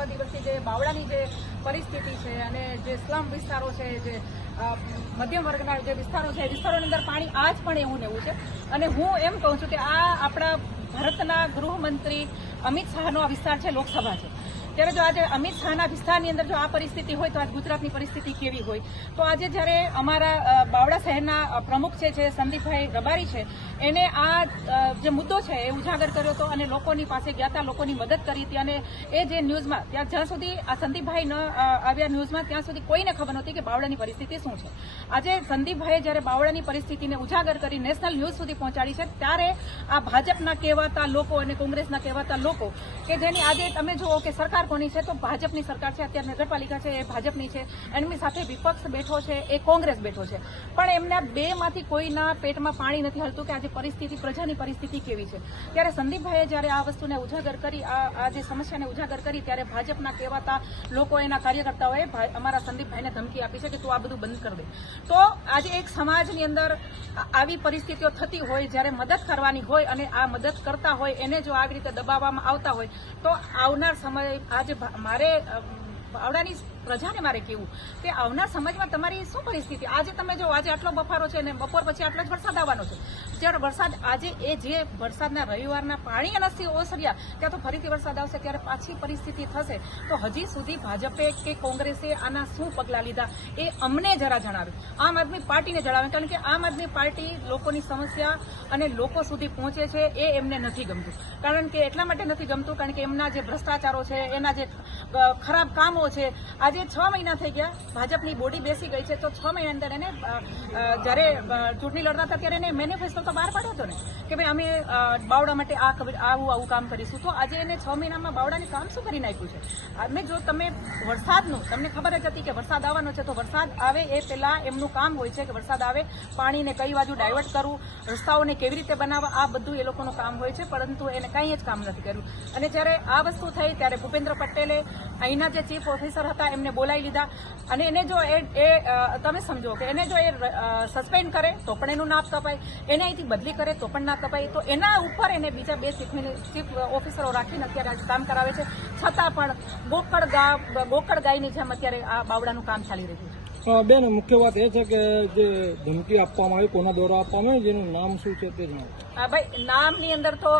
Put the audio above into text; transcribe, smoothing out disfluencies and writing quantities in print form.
6 દિવસથી જે બાવળાની જે પરિસ્થિતિ છે અને જે સ્લમ વિસ્તારો છે, જે મધ્યમ વર્ગના જે વિસ્તારો છે, એ વિસ્તારોની અંદર પાણી આજ પણ એવું ને એવું છે. અને હું એમ કહું છું કે આ આપણા ભારતના ગૃહમંત્રી અમિત શાહનો આ વિસ્તાર છે, લોકસભા છે. ત્યારે જો આજે અમિત શાહના વિસ્તારની અંદર જો આ પરિસ્થિતિ હોય તો આજ ગુજરાતની પરિસ્થિતિ કેવી હોય? તો આજે જ્યારે અમારા બાવળા શહેરના પ્રમુખ છે, જે સંદીપભાઈ રબારી છે, એને આ જે મુદ્દો છે એ ઉજાગર કર્યો હતો અને લોકોની પાસે ગયા હતા, લોકોની મદદ કરી હતી. અને એ જે ન્યૂઝમાં જ્યાં સુધી આ સંદીપભાઈ ન આવ્યા ન્યૂઝમાં, ત્યાં સુધી કોઈને ખબર નહોતી કે બાવળાની પરિસ્થિતિ શું છે. આજે સંદીપભાઈએ જ્યારે બાવળાની પરિસ્થિતિને ઉજાગર કરી નેશનલ ન્યૂઝ સુધી પહોંચાડી છે, ત્યારે આ ભાજપના કહેવાતા લોકો અને કોંગ્રેસના કહેવાતા લોકો કે જેની આજે તમે જુઓ કે સરકાર કોની છે, તો ભાજપની સરકાર છે. અત્યારે નગરપાલિકા છે એ ભાજપની છે, એમની સાથે વિપક્ષ બેઠો છે એ કોંગ્રેસ બેઠો છે. પણ એમના બેમાંથી કોઈના પેટમાં પાણી નથી હલતું કે આજે પરિસ્થિતિ, પ્રજાની પરિસ્થિતિ કેવી છે. ત્યારે સંદીપભાઈએ જ્યારે આ વસ્તુને ઉજાગર કરી, આ જે સમસ્યાને ઉજાગર કરી, ત્યારે ભાજપના કહેવાતા લોકો, એના કાર્યકર્તાઓએ અમારા સંદીપભાઈને ધમકી આપી છે કે તું આ બધું બંધ કરી દે. તો આજે એક સમાજની અંદર આવી પરિસ્થિતિઓ થતી હોય, જ્યારે મદદ કરવાની હોય અને આ મદદ કરતા હોય એને જો આવી રીતે દબાવવામાં આવતા હોય, તો આવનાર સમય આજે મારે બાવળાની પ્રજાને મારે કહેવું કે આવનાર સમાજમાં તમારી શું પરિસ્થિતિ? આજે તમે જો આજે આટલો બફારો છે ને બપોર પછી આટલો જ વરસાદ આવવાનો છે. જ્યારે વરસાદ આજે એ જે વરસાદના રવિવારના પાણી નથી ઓસર્યા, ત્યાં તો ફરીથી વરસાદ આવશે, ત્યારે પાછી પરિસ્થિતિ થશે. તો હજી સુધી ભાજપે કે કોંગ્રેસે આના શું પગલાં લીધા એ અમને જરા જણાવે, આમ આદમી પાર્ટીને જણાવે. કારણ કે આમ આદમી પાર્ટી લોકોની સમસ્યા અને લોકો સુધી પહોંચે છે એ એમને નથી ગમતું. કારણ કે એટલા માટે નથી ગમતું કારણ કે એમના જે ભ્રષ્ટાચારો છે, એના જે ખરાબ કામો છે. આજે 6 મહિના થઈ ગયા, ભાજપની બોડી બેસી ગઈ છે. તો 6 મહિના અંદર એને જ્યારે ચૂંટણી લડતા હતા ત્યારે એને મેનિફેસ્ટો તો બહાર પાડ્યો હતો ને કે ભાઈ અમે બાવળા માટે આવું કામ કરીશું. તો આજે એને 6 મહિનામાં બાવળાને કામ શું કરી નાખ્યું છે? અમે જો તમે વરસાદનું, તમને ખબર જ હતી કે વરસાદ આવવાનો છે, તો વરસાદ આવે એ પહેલા એમનું કામ હોય છે કે વરસાદ આવે, પાણીને કઈ બાજુ ડાયવર્ટ કરવું, રસ્તાઓને કેવી રીતે બનાવવા, આ બધું એ લોકોનું કામ હોય છે. પરંતુ એને કંઈ જ કામ નથી કર્યું. અને જ્યારે આ વસ્તુ થઈ ત્યારે ભૂપેન્દ્ર પટેલે અહીંના જે ચીફ ઓફિસર હતા એમને બોલાવી લીધા અને એને જો તમે સમજો કે એને જો એ સસ્પેન્ડ કરે તો પણ એનું નામ કપાય, એને અહીંથી બદલી કરે તો પણ ના કપાય. તો એના ઉપર એને બીજા 2 ચીફ ઓફિસરો રાખીને અત્યારે આજે કામ કરાવે છે. છતાં પણ ગોકળ ગાયની જેમ અત્યારે આ બાવળાનું કામ ચાલી રહ્યું છે. બેન, મુખ્ય વાત એ છે કે જે ધમકી આપવામાં આવી, કોના દ્વારા આપવામાં આવી, જેનું નામ શું છે તે જણાવો. ભાઈ, નામની અંદર તો